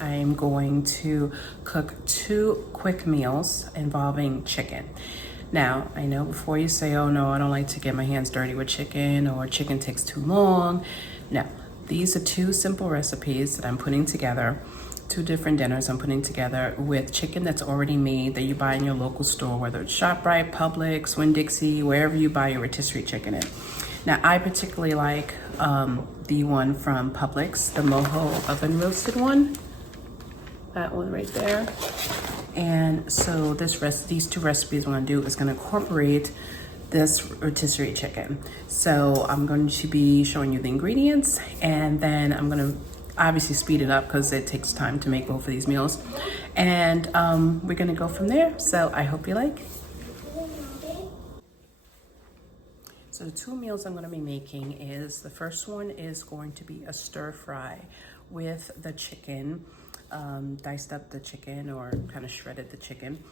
I'm going to cook 2 quick meals involving chicken. Now, I know before you say, oh no, I don't like to get my hands dirty with chicken, or chicken takes too long. No, these are 2 simple recipes that I'm putting together, 2 different dinners I'm putting together with chicken that's already made that you buy in your local store, whether it's ShopRite, Publix, Winn-Dixie, wherever you buy your rotisserie chicken in. Now, I particularly like the one from Publix, the mojo oven roasted one, that one right there. And so these 2 recipes I'm gonna do is gonna incorporate this rotisserie chicken. So I'm going to be showing you the ingredients, and then I'm gonna obviously speed it up because it takes time to make both of these meals. And we're gonna go from there. So I hope you like. So the 2 meals I'm gonna be making is, the first one is going to be a stir fry with the chicken, diced up the chicken or kind of shredded the chicken,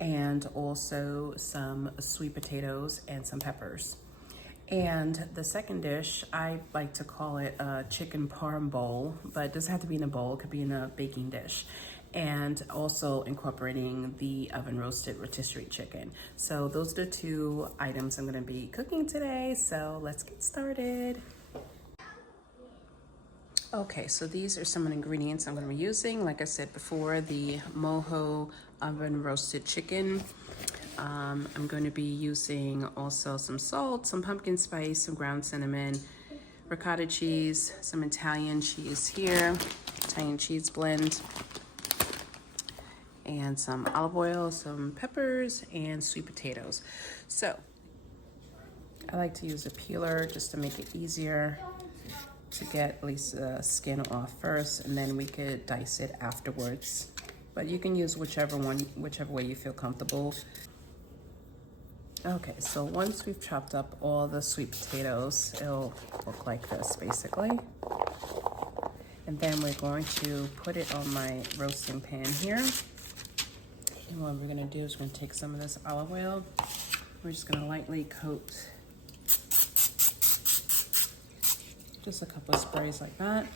and also some sweet potatoes and some peppers. And the second dish, I like to call it a chicken parm bowl, but it doesn't have to be in a bowl, it could be in a baking dish. And also incorporating the oven roasted rotisserie chicken. So those are the 2 items I'm gonna be cooking today. So let's get started. Okay, so these are some of the ingredients I'm gonna be using. Like I said before, the mojo oven roasted chicken. I'm going to be using also some salt, some pumpkin spice, some ground cinnamon, ricotta cheese, some Italian cheese here, Italian cheese blend, and some olive oil, some peppers, and sweet potatoes. So I like to use a peeler just to make it easier to get at least the skin off first, and then we could dice it afterwards. But you can use whichever way you feel comfortable. Okay, so once we've chopped up all the sweet potatoes, it'll look like this basically. And then we're going to put it on my roasting pan here. And what we're gonna do is we're gonna take some of this olive oil. We're just gonna lightly coat just a couple of sprays like that.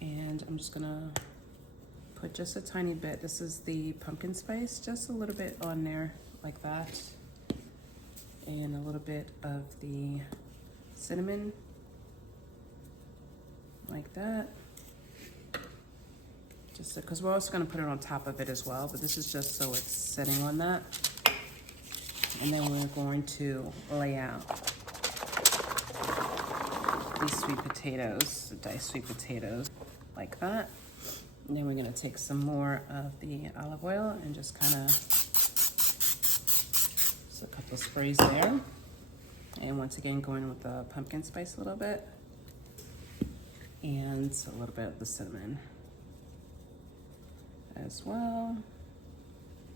And I'm just gonna put just a tiny bit. This is the pumpkin spice, just a little bit on there like that. And a little bit of the cinnamon like that. Just because we're also gonna put it on top of it as well, but this is just so it's sitting on that. And then we're going to lay out these sweet potatoes, the diced sweet potatoes like that. And then we're gonna take some more of the olive oil and just kind of, just a couple of sprays there. And once again, going with the pumpkin spice a little bit. And a little bit of the cinnamon as well.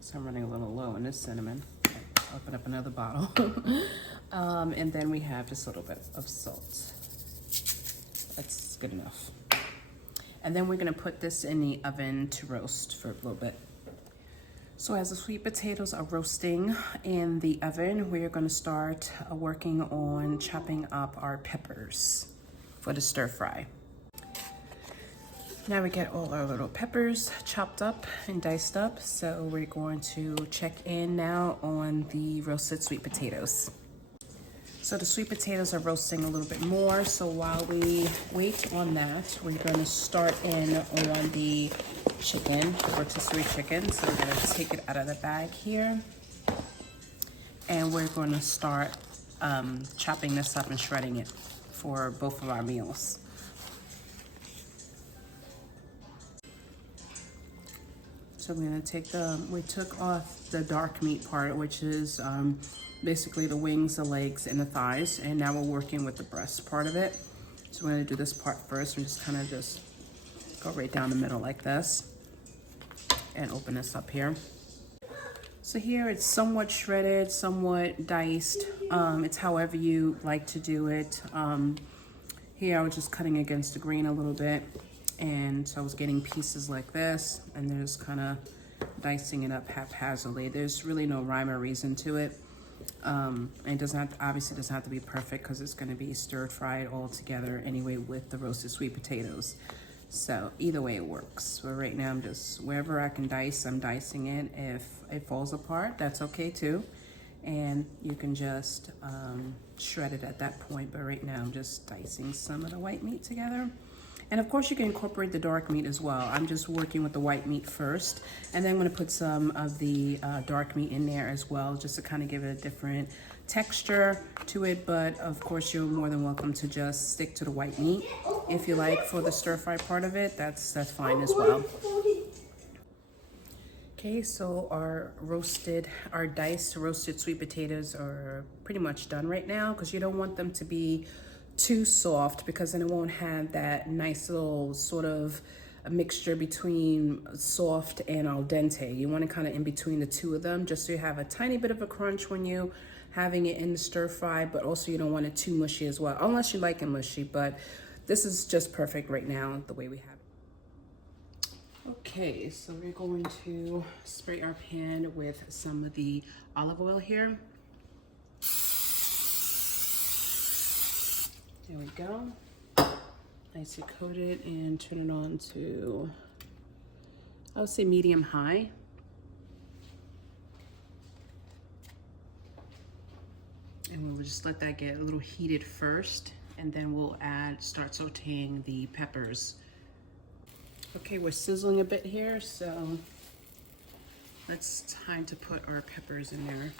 So I'm running a little low on this cinnamon. I'll open up another bottle. And then we have just a little bit of salt. That's good enough. And then we're gonna put this in the oven to roast for a little bit. So as the sweet potatoes are roasting in the oven, we're gonna start working on chopping up our peppers for the stir fry. Now we get all our little peppers chopped up and diced up. So we're going to check in now on the roasted sweet potatoes. So the sweet potatoes are roasting a little bit more. So while we wait on that, we're gonna start in on the chicken, the rotisserie chicken. So we're gonna take it out of the bag here. And we're gonna start chopping this up and shredding it for both of our meals. So we're gonna take we took off the dark meat part, which is basically the wings, the legs, and the thighs. And now we're working with the breast part of it. So we're gonna do this part first and just kind of just go right down the middle like this and open this up here. So here it's somewhat shredded, somewhat diced. It's however you like to do it. Here I was just cutting against the grain a little bit. And so I was getting pieces like this and then just kind of dicing it up haphazardly. There's really no rhyme or reason to it. It doesn't have to, obviously doesn't have to be perfect because it's going to be stir fried all together anyway with the roasted sweet potatoes. So either way it works. But right now I'm just, wherever I can dice, I'm dicing it. If it falls apart, that's okay too. And you can just shred it at that point. But right now I'm just dicing some of the white meat together. And of course you can incorporate the dark meat as well. I'm just working with the white meat first, and then I'm gonna put some of the dark meat in there as well, just to kind of give it a different texture to it. But of course you're more than welcome to just stick to the white meat. If you like for the stir fry part of it, that's fine as well. Okay, so our diced roasted sweet potatoes are pretty much done right now, because you don't want them to be too soft, because then it won't have that nice little sort of a mixture between soft and al dente. You want to kind of in between the two of them, just so you have a tiny bit of a crunch when you having it in the stir fry, but also you don't want it too mushy as well, unless you like it mushy. But this is just perfect right now the way we have it. Okay, so we're going to spray our pan with some of the olive oil here. There we go. Nicely coat it and turn it on to, I would say medium high. And we'll just let that get a little heated first, and then we'll start sauteing the peppers. Okay, we're sizzling a bit here, so it's time to put our peppers in there.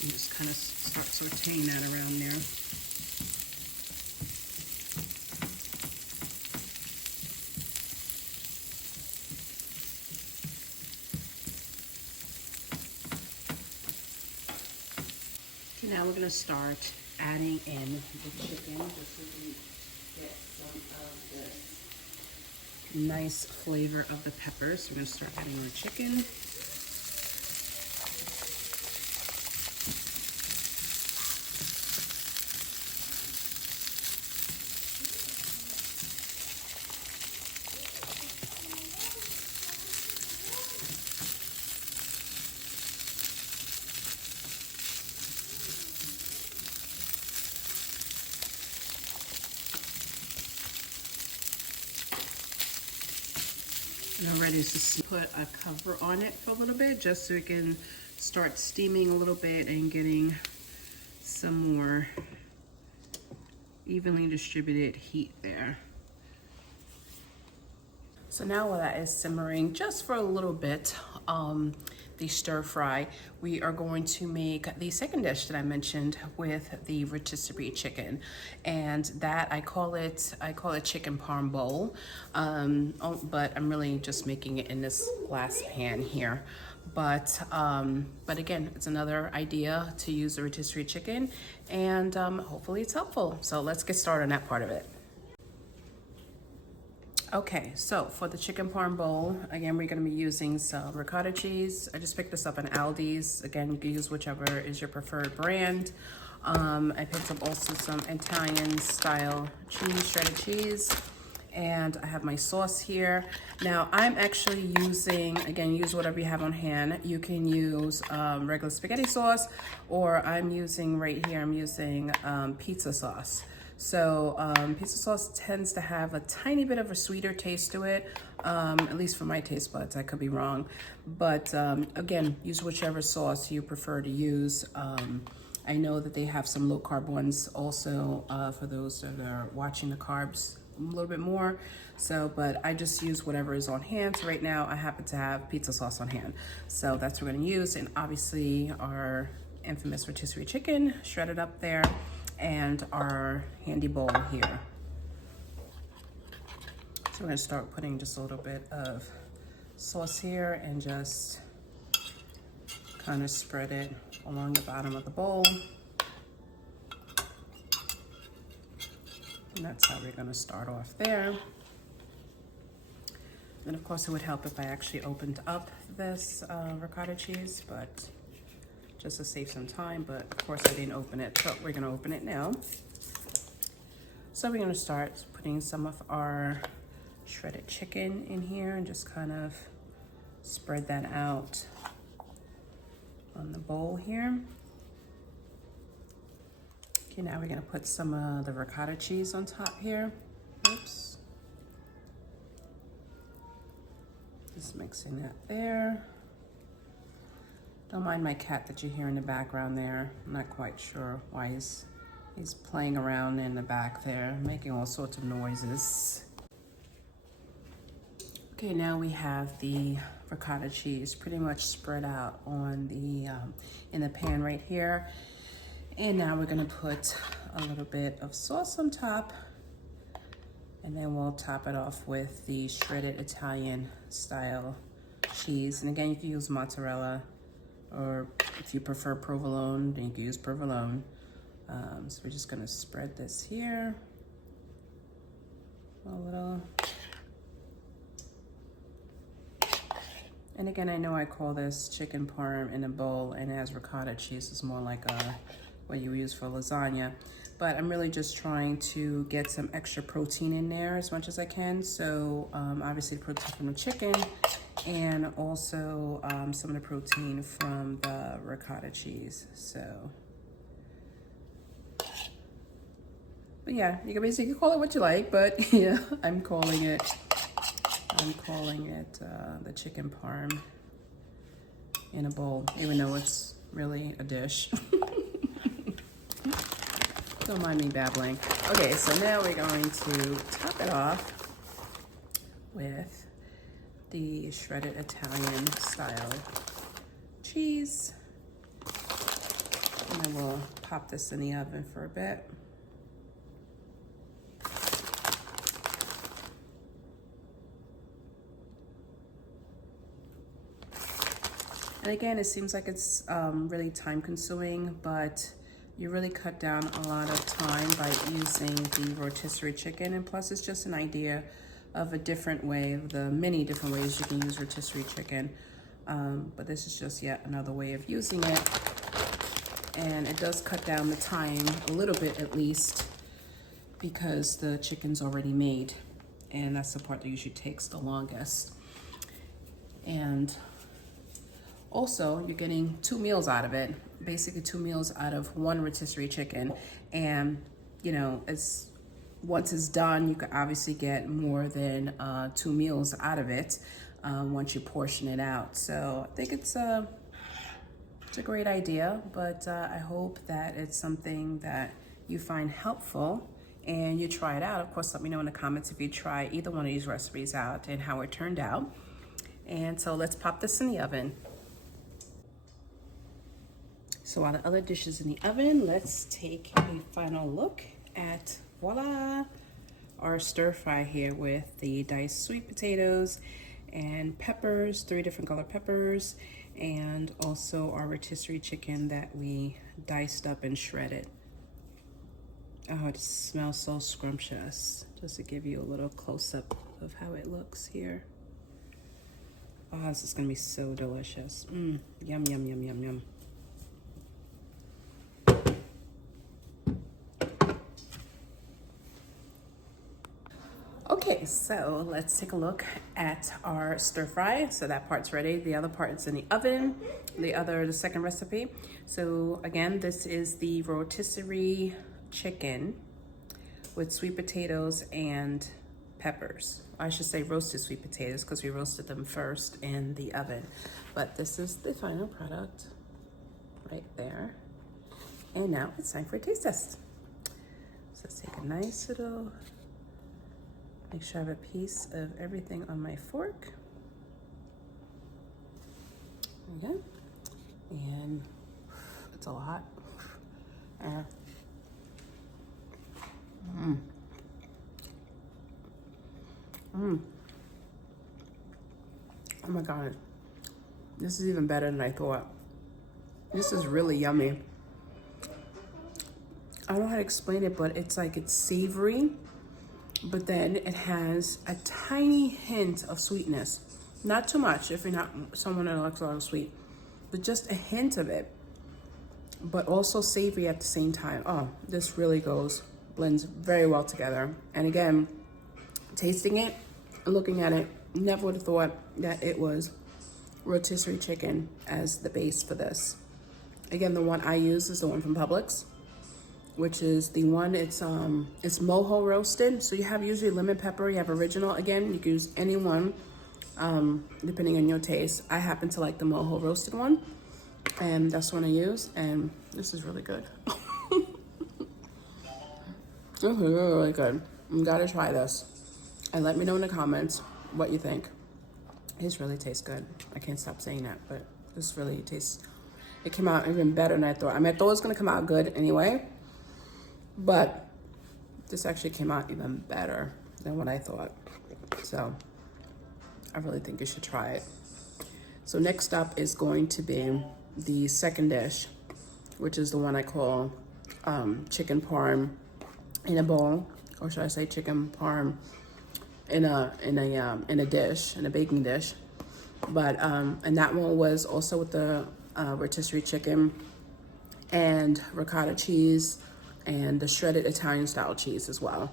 And just kind of start sauteing that around there. Okay, now we're going to start adding in the chicken, just so we get some of this nice flavor of the peppers. So we're going to start adding our chicken. You're ready to put a cover on it for a little bit, just so it can start steaming a little bit and getting some more evenly distributed heat there. So now while that is simmering just for a little bit, the stir fry, we are going to make the second dish that I mentioned with the rotisserie chicken, and that I call it chicken parm bowl, but I'm really just making it in this glass pan here. But again, it's another idea to use the rotisserie chicken, and hopefully it's helpful. So let's get started on that part of it. Okay, so for the chicken parm bowl, again, we're gonna be using some ricotta cheese. I just picked this up in Aldi's. Again, you can use whichever is your preferred brand. I picked up also some Italian style cheese, shredded cheese. And I have my sauce here. Now I'm actually using, again, use whatever you have on hand. You can use regular spaghetti sauce, or I'm using right here, I'm using pizza sauce. So pizza sauce tends to have a tiny bit of a sweeter taste to it, at least for my taste buds. I could be wrong. But again, use whichever sauce you prefer to use. I know that they have some low carb ones also for those that are watching the carbs a little bit more. So, but I just use whatever is on hand. So right now I happen to have pizza sauce on hand. So that's what we're gonna use. And obviously our infamous rotisserie chicken shredded up there, and our handy bowl here. So we're gonna start putting just a little bit of sauce here and just kind of spread it along the bottom of the bowl. And that's how we're gonna start off there. And of course it would help if I actually opened up this ricotta cheese, but just to save some time, but of course I didn't open it, so we're gonna open it now. So we're gonna start putting some of our shredded chicken in here and just kind of spread that out on the bowl here. Okay, now we're gonna put some of the ricotta cheese on top here. Oops. Just mixing that there. Don't mind my cat that you hear in the background there. I'm not quite sure why he's playing around in the back there, making all sorts of noises. Okay, now we have the ricotta cheese pretty much spread out on the in the pan right here. And now we're gonna put a little bit of sauce on top, and then we'll top it off with the shredded Italian style cheese. And again, you can use mozzarella, or if you prefer provolone, then you can use provolone. So we're just gonna spread this here a little. And again, I know I call this chicken parm in a bowl, and as ricotta cheese is more like what you use for lasagna. But I'm really just trying to get some extra protein in there as much as I can. So obviously protein from the chicken, and also some of the protein from the ricotta cheese. So, but yeah, you can basically call it what you like, but yeah, I'm calling it the chicken parm in a bowl, even though it's really a dish. Don't mind me babbling. Okay, so now we're going to top it off with the shredded Italian style cheese. And then we'll pop this in the oven for a bit. And again, it seems like it's really time consuming, but you really cut down a lot of time by using the rotisserie chicken. And plus it's just an idea of a different way, of the many different ways you can use rotisserie chicken. But this is just yet another way of using it. And it does cut down the time a little bit at least, because the chicken's already made. And that's the part that usually takes the longest. And also, you're getting 2 meals out of it, basically 2 meals out of one rotisserie chicken. And, you know, once it's done, you can obviously get more than 2 meals out of it once you portion it out. So I think it's a great idea, but I hope that it's something that you find helpful and you try it out. Of course, let me know in the comments if you try either one of these recipes out and how it turned out. And so let's pop this in the oven. So while the other dish is in the oven, let's take a final look at, voila, our stir fry here with the diced sweet potatoes and peppers, 3 different color peppers, and also our rotisserie chicken that we diced up and shredded. Oh, it smells so scrumptious. Just to give you a little close-up of how it looks here. Oh, this is gonna be so delicious. Yum, yum, yum, yum, yum. Okay, so let's take a look at our stir fry. So that part's ready. The other part's in the oven, the second recipe. So again, this is the rotisserie chicken with sweet potatoes and peppers. I should say roasted sweet potatoes because we roasted them first in the oven. But this is the final product right there. And now it's time for a taste test. So let's take a nice little, make sure I have a piece of everything on my fork. There we go. And it's a lot. Oh my God. This is even better than I thought. This is really yummy. I don't know how to explain it, but it's like it's savory, but then it has a tiny hint of sweetness. Not too much if you're not someone that likes a lot of sweet, but just a hint of it, but also savory at the same time. Oh, this really blends very well together. And again, tasting it and looking at it, never would have thought that it was rotisserie chicken as the base for this. Again, the one I use is the one from Publix, which is the one, it's mojo roasted. So you have usually lemon pepper, you have original. Again, you can use any one, depending on your taste. I happen to like the mojo roasted one, and that's the one I use, and this is really good. This is really, really good. You gotta try this. And let me know in the comments what you think. This really tastes good. I can't stop saying that, but this really tastes, it came out even better than I thought. I mean, I thought it was gonna come out good anyway, but this actually came out even better than what I thought. So I really think you should try it. So next up is going to be the second dish, which is the one I call chicken parm in a bowl, or should I say chicken parm in a dish, in a baking dish. But and that one was also with the rotisserie chicken and ricotta cheese and the shredded Italian style cheese as well.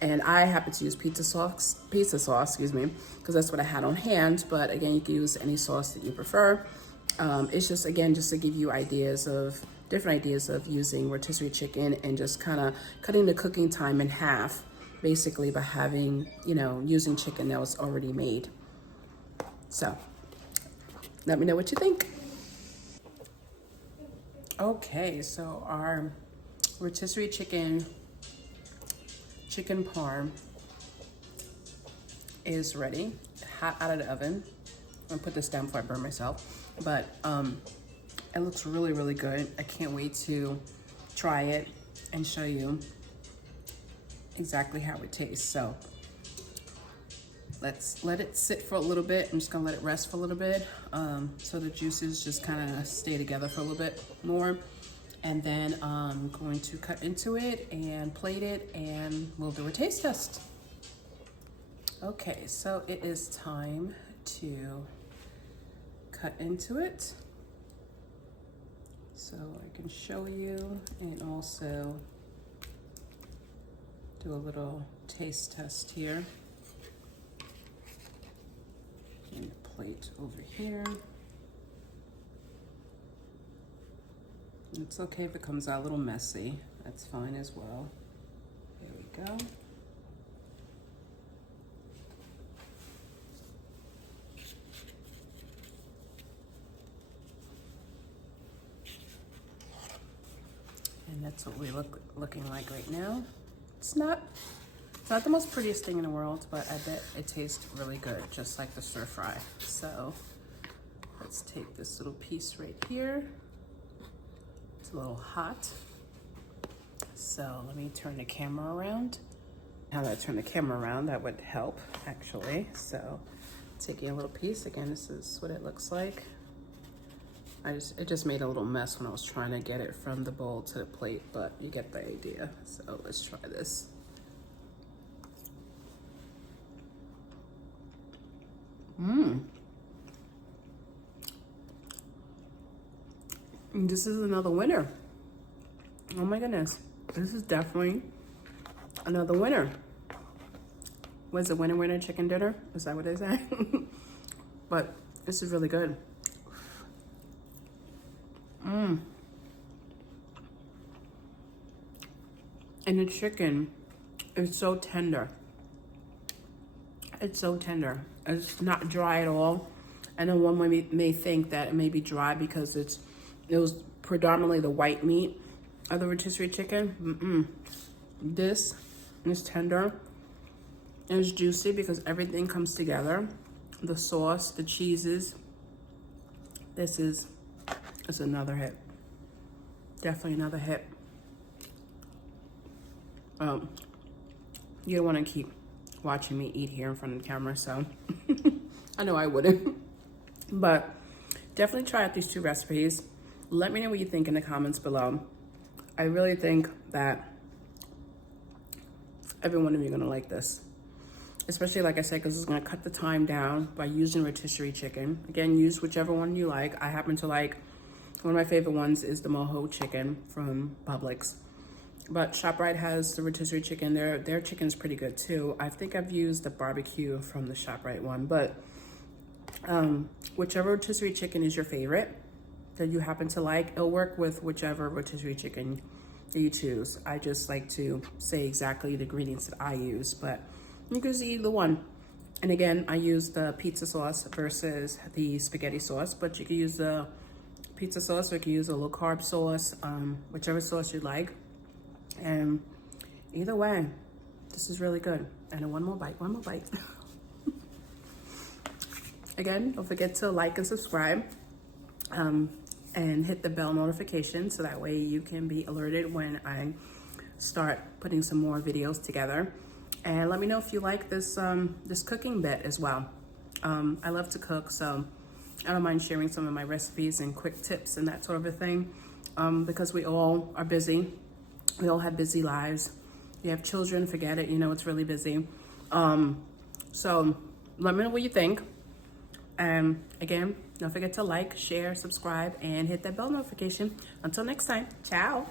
And I happen to use pizza sauce, excuse me, because that's what I had on hand. But again, you can use any sauce that you prefer. It's just, again, just to give you different ideas of using rotisserie chicken and just kind of cutting the cooking time in half, basically by having, using chicken that was already made. So let me know what you think. Okay, so our rotisserie chicken parm is ready, hot out of the oven. I'm gonna put this down before I burn myself, but it looks really, really good. I can't wait to try it and show you exactly how it tastes. So let's let it sit for a little bit. I'm just gonna let it rest for a little bit, so the juices just kind of stay together for a little bit more. And then I'm going to cut into it and plate it, and we'll do a taste test. Okay, so it is time to cut into it. So I can show you and also do a little taste test here. And the plate over here. It's okay if it comes out a little messy. That's fine as well. There we go. And that's what we looking like right now. It's not the most prettiest thing in the world, but I bet it tastes really good, just like the stir fry. So let's take this little piece right here. It's a little hot. So let me turn the camera around. Now that I turn the camera around, that would help actually. So taking a little piece, again, this is what it looks like. It just made a little mess when I was trying to get it from the bowl to the plate, but you get the idea. So let's try this. This is another winner. Oh my goodness. This is definitely another winner. Was it winner, winner, chicken dinner? Is that what they say? But this is really good. And the chicken is so tender. It's so tender. It's not dry at all. I know one may think that it may be dry because it was predominantly the white meat of the rotisserie chicken. This is tender and it's juicy because everything comes together. The sauce, the cheeses. This is another hit. Definitely another hit. You don't want to keep watching me eat here in front of the camera, so I know I wouldn't. But definitely try out these two recipes. Let me know what you think in the comments below. I really think that every one of you are gonna like this. Especially, like I said, because it's gonna cut the time down by using rotisserie chicken. Again, use whichever one you like. I happen to like, one of my favorite ones is the mojo chicken from Publix. But ShopRite has the rotisserie chicken. Their chicken is pretty good too. I think I've used the barbecue from the ShopRite one, but Whichever rotisserie chicken is your favorite that you happen to like, it'll work with whichever rotisserie chicken that you choose. I just like to say exactly the ingredients that I use, but you can use either one. And again, I use the pizza sauce versus the spaghetti sauce, but you can use the pizza sauce or you can use a low carb sauce, whichever sauce you like. And either way, this is really good. And one more bite. Again, don't forget to like and subscribe, and hit the bell notification so that way you can be alerted when I start putting some more videos together. And let me know if you like this this cooking bit as well. I love to cook, so I don't mind sharing some of my recipes and quick tips and that sort of a thing, because we all are busy. We all have busy lives. You have children, forget it, you know it's really busy. So let me know what you think. And again, don't forget to like, share, subscribe, and hit that bell notification. Until next time, ciao.